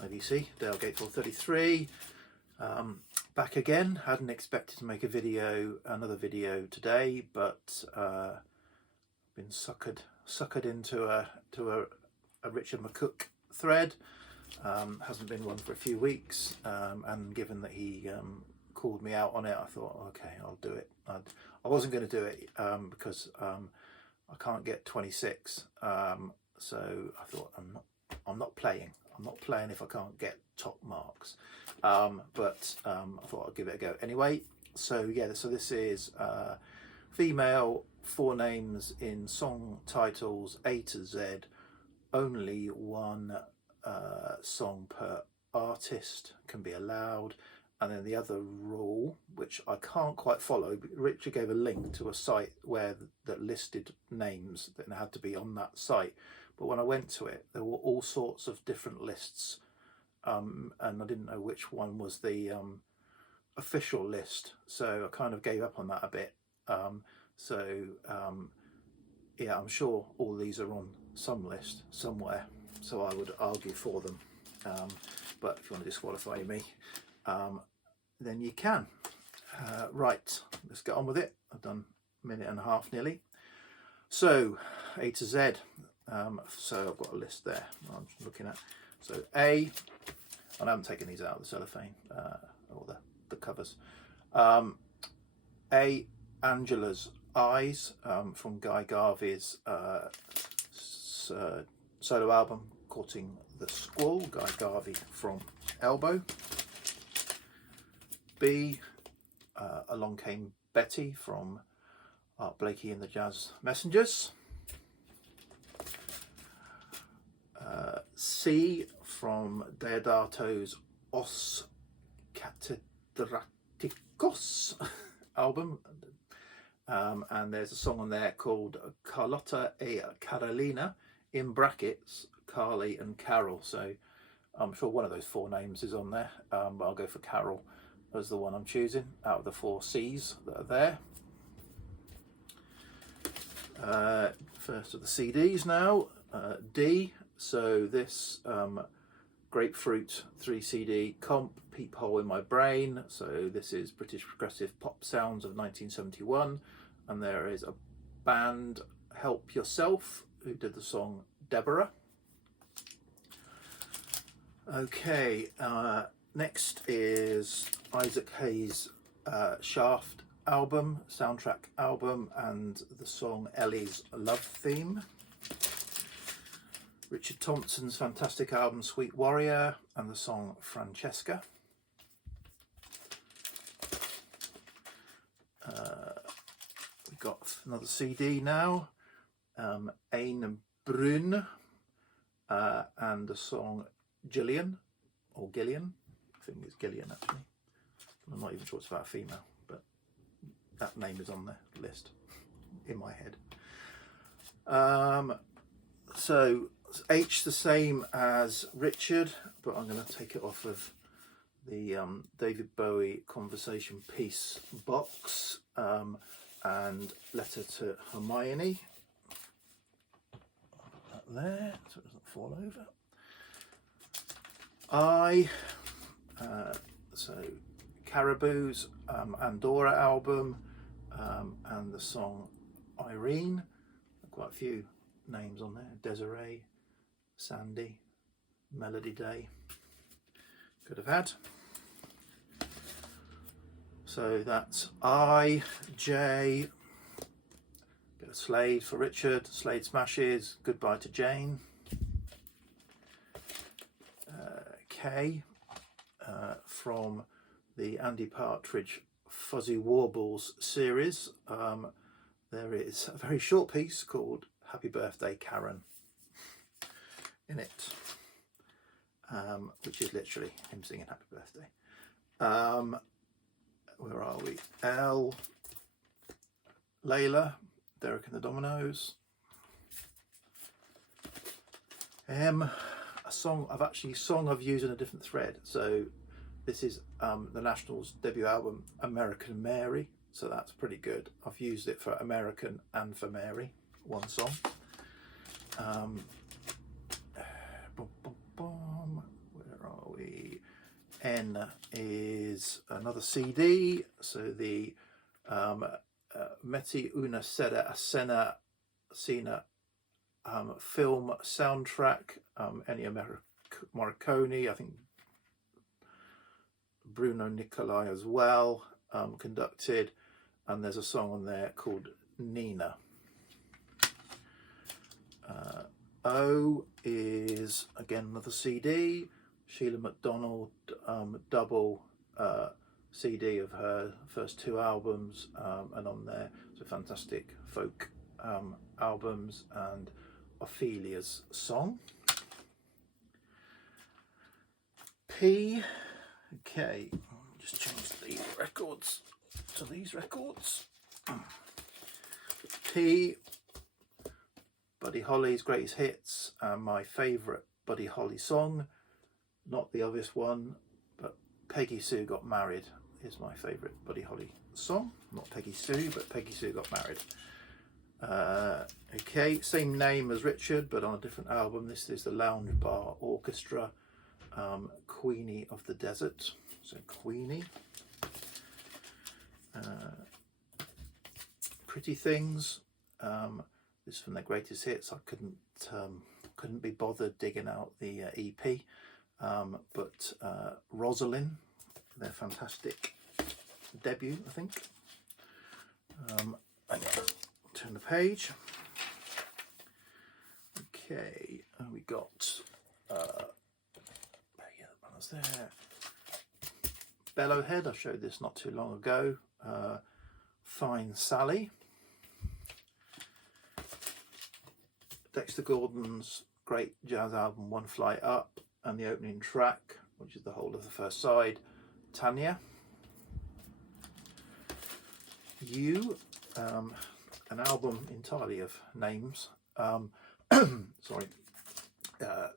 IDC, Dale Gatewell 33. Back again. Hadn't expected to make another video today, but been suckered into a Richard McCook thread. Hasn't been one for a few weeks, and given that he called me out on it, I thought, okay, I'll do it. I wasn't going to do it because I can't get 26, so I thought I'm not playing if I can't get top marks, but I thought I'd give it a go anyway. So yeah, so this is female, 4 names in song titles A to Z, only one song per artist can be allowed. And then the other rule, which I can't quite follow, but Richard gave a link to a site that listed names that had to be on that site. But when I went to it, there were all sorts of different lists, and I didn't know which one was the official list. So I kind of gave up on that a bit. Yeah, I'm sure all these are on some list somewhere, so I would argue for them. But if you want to disqualify me, then you can. Right, let's get on with it. I've done a minute and a half nearly. So A to Z. So I've got a list there I'm just looking at. So A, and I haven't taken these out of the cellophane or the covers. A, Angela's Eyes, from Guy Garvey's solo album Courting the Squall. Guy Garvey from Elbow. B, Along Came Betty from Art Blakey and the Jazz Messengers. C, from Deodato's Os Catedraticos album, and there's a song on there called Carlotta e Carolina, in brackets Carly and Carol. So I'm sure one of those 4 names is on there, but I'll go for Carol as the one I'm choosing out of the 4 C's that are there. First of the CDs now. D, so this Grapefruit 3 CD comp, Peephole in My Brain. So this is British progressive pop sounds of 1971, and there is a band, Help Yourself, who did the song Deborah. Okay, next is Isaac Hayes' Shaft album, soundtrack album, and the song Ellie's Love Theme. Richard Thompson's fantastic album Sweet Warrior, and the song Francesca. We've got another CD now, Ein Brun, and the song Gillian, or Gillian. I think it's Gillian actually. I'm not even sure it's about a female, but that name is on the list in my head. So H, the same as Richard, but I'm going to take it off of the David Bowie Conversation Piece box, and Letter to Hermione. Put that there so it doesn't fall over. I, so Caribou's Andorra album, and the song Irene. Quite a few names on there. Desiree, Sandy, Melody Day. Could have had. So that's I, J, bit of Slade for Richard, Slade Smashes, Goodbye to Jane. K, from the Andy Partridge Fuzzy Warbles series. There is a very short piece called Happy Birthday Karen in it, which is literally him singing Happy Birthday. Where are we? L, Layla, Derek and the Dominoes. M, a song I've used in a different thread. So this is the Nationals' debut album, American Mary. So that's pretty good. I've used it for American and for Mary, one song. Where are N is another CD, so the Metti una sera a cena film soundtrack, Ennio Morricone, I think Bruno Nicolai as well, conducted, and there's a song on there called Nina. O is again another CD, Sheila MacDonald double CD of her first 2 albums, and on there some fantastic folk albums and Ophelia's song. P, okay, just change the records to these records. P, Buddy Holly's greatest hits, and my favourite Buddy Holly song, not the obvious one, but Peggy Sue Got Married is my favourite Buddy Holly song. Not Peggy Sue, but Peggy Sue Got Married. Okay, same name as Richard, but on a different album. This is the Lounge Bar Orchestra, Queenie of the Desert. So Queenie. Pretty Things. This is from their greatest hits. I couldn't be bothered digging out the EP, but Rosalind, their fantastic debut, I think. Turn the page. Okay, and we got there. Bellowhead, I showed this not too long ago. Fine Sally. Dexter Gordon's great jazz album One Flight Up, and the opening track, which is the whole of the first side, Tanya. You, an album entirely of names. Sorry,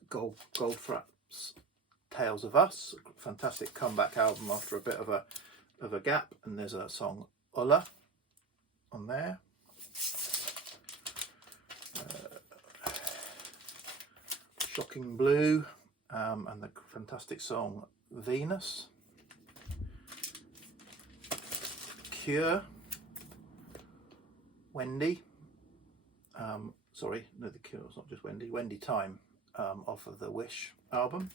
Goldfrapp's Tales of Us, fantastic comeback album after a bit of a gap, and there's a song Ulla on there. Shocking Blue, and the fantastic song Venus. Cure, Wendy, sorry, no, the Cure, it's not just Wendy, Wendy Time, off of the Wish album.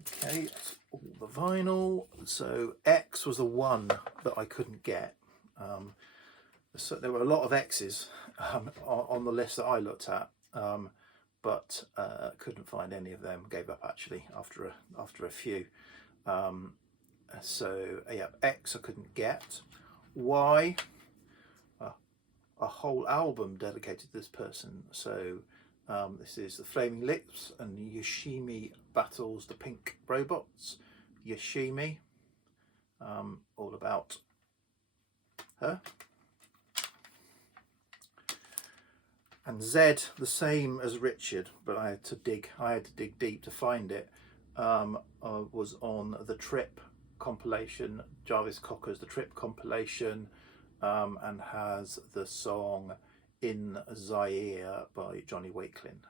Okay, that's all the vinyl. So X was the one that I couldn't get. So there were a lot of X's on the list that I looked at, but couldn't find any of them. Gave up actually after a few. So yeah, X I couldn't get. Y, a whole album dedicated to this person. So this is the Flaming Lips and Yoshimi Battles the Pink Robots. Yoshimi, all about her. And Z, the same as Richard, but I had to dig deep to find it. Was on the Trip compilation, Jarvis Cocker's The Trip compilation, and has the song In Zaire by Johnny Wakelin.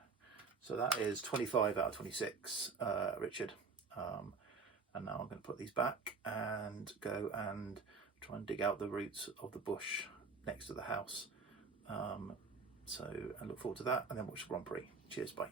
So that is 25 out of 26, Richard. And now I'm going to put these back and go and try and dig out the roots of the bush next to the house. So I look forward to that, and then watch the Grand Prix. Cheers, bye.